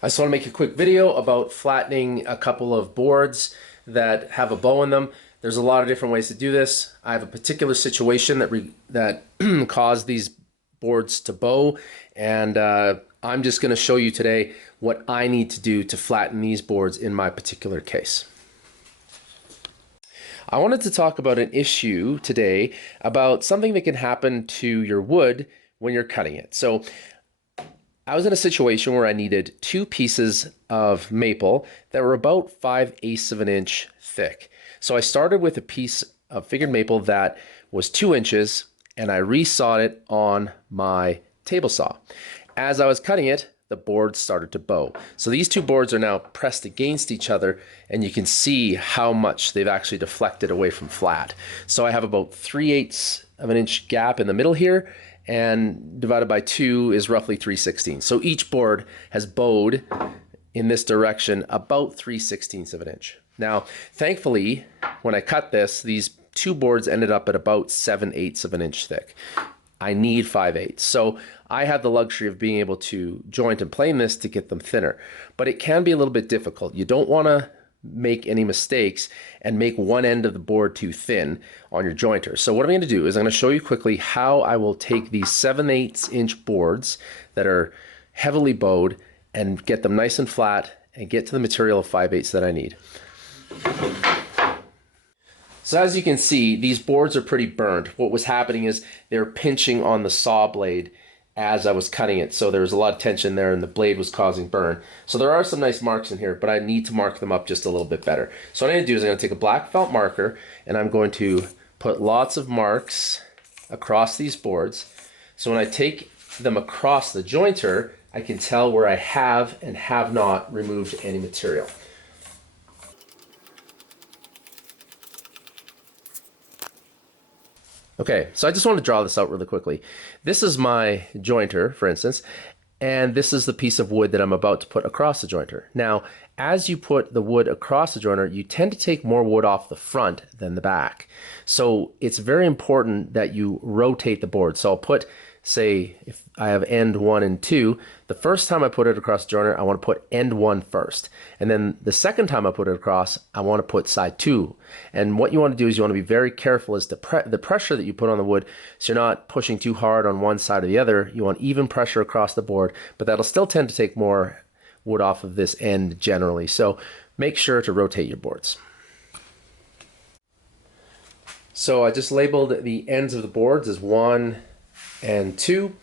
I just want to make a quick video about flattening a couple of boards that have a bow in them. There's a lot of different ways to do this. I have a particular situation that caused these boards to bow, and I'm just going to show you today what I need to do to flatten these boards in my particular case. I wanted to talk about an issue today about something that can happen to your wood when you're cutting it. So I was in a situation where I needed two pieces of maple that were about 5/8 of an inch thick. So I started with a piece of figured maple that was 2 inches, and I resawed it on my table saw. As I was cutting it, the board started to bow. So these two boards are now pressed against each other, and you can see how much they've actually deflected away from flat. So I have about 3/8 of an inch gap in the middle here, and divided by 2 is roughly 3/16. So each board has bowed in this direction about 3/16 of an inch. Now, thankfully, when I cut this, these two boards ended up at about 7/8 of an inch thick. I need 5/8. So I have the luxury of being able to joint and plane this to get them thinner. But it can be a little bit difficult. You don't want to make any mistakes and make one end of the board too thin on your jointer. So what I'm going to do is I'm going to show you quickly how I will take these 7/8 inch boards that are heavily bowed and get them nice and flat and get to the material of 5/8 that I need. So as you can see, these boards are pretty burned. What was happening is they were pinching on the saw blade as I was cutting it. So there was a lot of tension there and the blade was causing burn. So there are some nice marks in here, but I need to mark them up just a little bit better. So what I'm going to do is I'm going to take a black felt marker and I'm going to put lots of marks across these boards. So when I take them across the jointer, I can tell where I have and have not removed any material. Okay, so I just want to draw this out really quickly. This is my jointer, for instance, and this is the piece of wood that I'm about to put across the jointer. Now, as you put the wood across the jointer, you tend to take more wood off the front than the back. So it's very important that you rotate the board. So I'll put, say, if I have end 1 and 2, the first time I put it across the jointer, I want to put end 1 first. And then the second time I put it across, I want to put side 2. And what you want to do is you want to be very careful as to the pressure that you put on the wood, so you're not pushing too hard on one side or the other. You want even pressure across the board, but that'll still tend to take more wood off of this end generally. So make sure to rotate your boards. So I just labeled the ends of the boards as 1 and 2.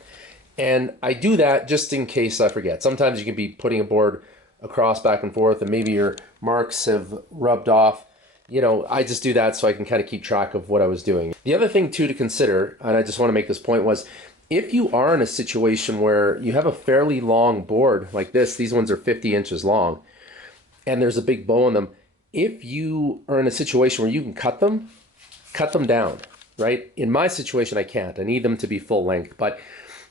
And I do that just in case I forget. Sometimes you can be putting a board across back and forth and maybe your marks have rubbed off. You know, I just do that so I can kind of keep track of what I was doing. The other thing too to consider, and I just want to make this point, was if you are in a situation where you have a fairly long board like this, these ones are 50 inches long, and there's a big bow in them, if you are in a situation where you can cut them down, right? In my situation, I can't. I need them to be full length, but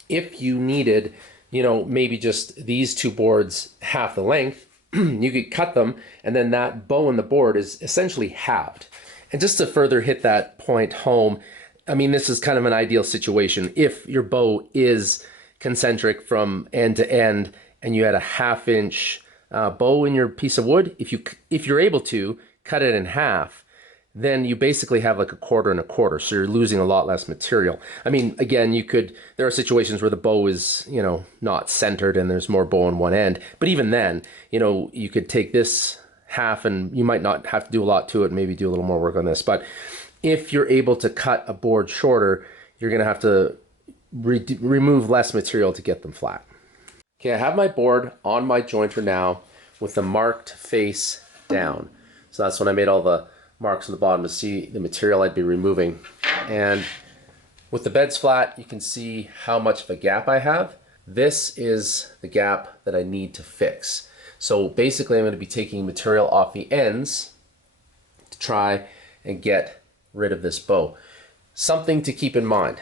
if you needed, you know, maybe just these two boards half the length, you could cut them, and then that bow in the board is essentially halved. And just to further hit that point home, I mean, this is kind of an ideal situation. If your bow is concentric from end to end, and you had a 1/2 inch bow in your piece of wood, if you're able to cut it in half, then you basically have like 1/4 and 1/4, so you're losing a lot less material. I mean, again, there are situations where the bow is, you know, not centered and there's more bow on one end, but even then, you know, you could take this half and you might not have to do a lot to it, maybe do a little more work on this, but if you're able to cut a board shorter, you're gonna have to remove less material to get them flat. Okay, I have my board on my jointer now with the marked face down. So that's when I made all the marks on the bottom to see the material I'd be removing. And with the beds flat, you can see how much of a gap I have. This is the gap that I need to fix. So basically I'm going to be taking material off the ends to try and get rid of this bow. Something to keep in mind,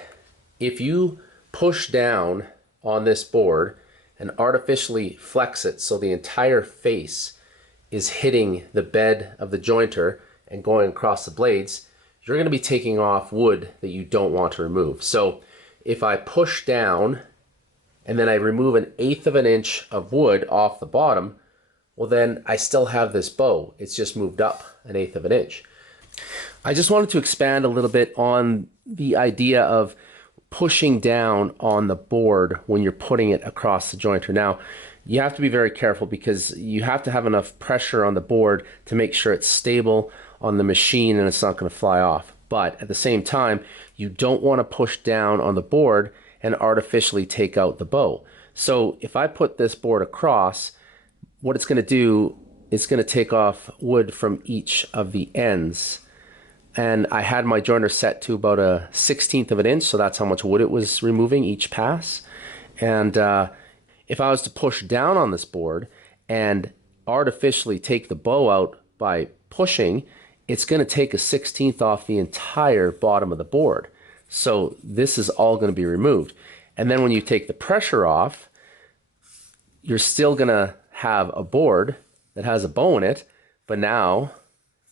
if you push down on this board and artificially flex it so the entire face is hitting the bed of the jointer and going across the blades, you're going to be taking off wood that you don't want to remove. So if I push down and then I remove 1/8 of an inch of wood off the bottom, well then I still have this bow. It's just moved up 1/8 of an inch. I just wanted to expand a little bit on the idea of pushing down on the board when you're putting it across the jointer. Now, you have to be very careful because you have to have enough pressure on the board to make sure it's stable on the machine and it's not going to fly off. But at the same time, you don't want to push down on the board and artificially take out the bow. So if I put this board across, what it's going to do is going to take off wood from each of the ends. And I had my jointer set to about 1/16 of an inch, so that's how much wood it was removing each pass. And if I was to push down on this board and artificially take the bow out by pushing, it's going to take 1/16 off the entire bottom of the board. So this is all going to be removed. And then when you take the pressure off, you're still going to have a board that has a bow in it, but now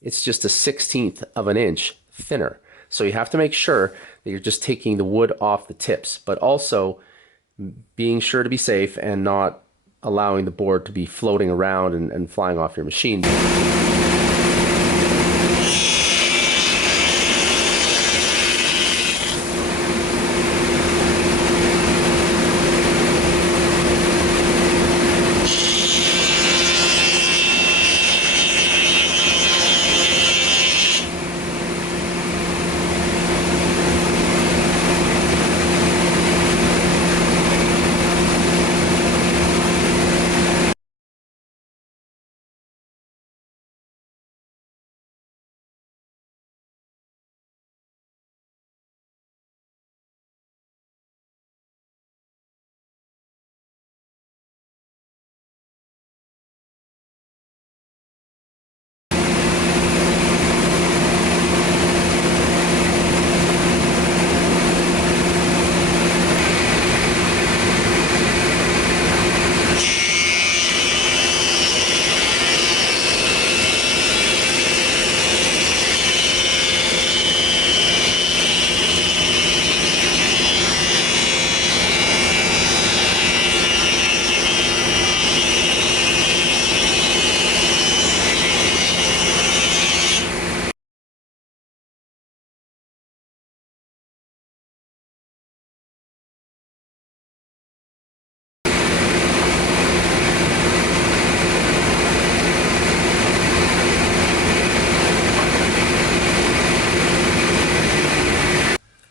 it's just 1/16 of an inch thinner. So you have to make sure that you're just taking the wood off the tips, but also being sure to be safe and not allowing the board to be floating around and flying off your machine.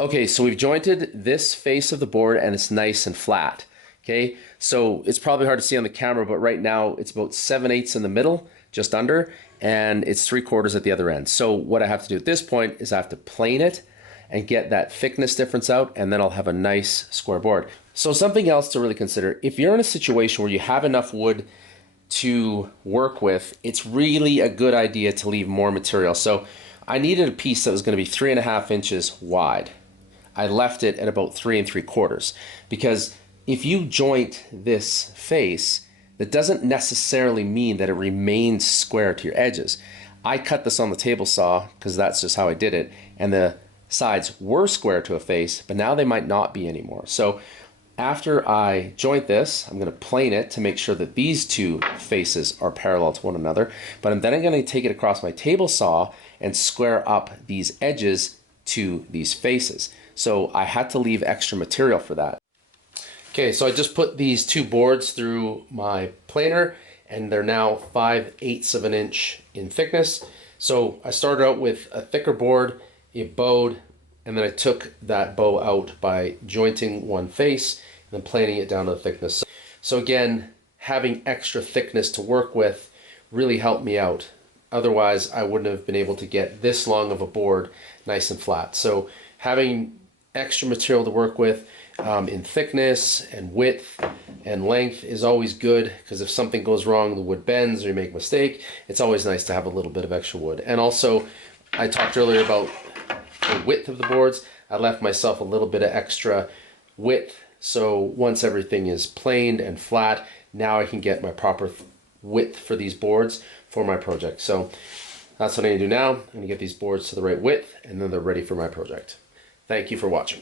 Okay, so we've jointed this face of the board and it's nice and flat. Okay, so it's probably hard to see on the camera, but right now it's about 7/8 in the middle, just under, and it's 3/4 at the other end. So what I have to do at this point is I have to plane it and get that thickness difference out, and then I'll have a nice square board. So something else to really consider, if you're in a situation where you have enough wood to work with, it's really a good idea to leave more material. So I needed a piece that was going to be 3.5 inches wide. I left it at about 3 3/4 because if you joint this face, that doesn't necessarily mean that it remains square to your edges. I cut this on the table saw because that's just how I did it, and the sides were square to a face, but now they might not be anymore. So after I joint this, I'm going to plane it to make sure that these two faces are parallel to one another, but then I'm going to take it across my table saw and square up these edges to these faces. So I had to leave extra material for that. Okay, so I just put these two boards through my planer and they're now 5/8 of an inch in thickness. So I started out with a thicker board, it bowed, and then I took that bow out by jointing one face and then planing it down to the thickness. So again, having extra thickness to work with really helped me out. Otherwise, I wouldn't have been able to get this long of a board nice and flat. So having extra material to work with in thickness and width and length is always good, because if something goes wrong, the wood bends or you make a mistake, it's always nice to have a little bit of extra wood. And also, I talked earlier about the width of the boards. I left myself a little bit of extra width, so once everything is planed and flat, now I can get my proper width for these boards for my project. So that's what I'm going to do now. I'm going to get these boards to the right width, and then they're ready for my project. Thank you for watching.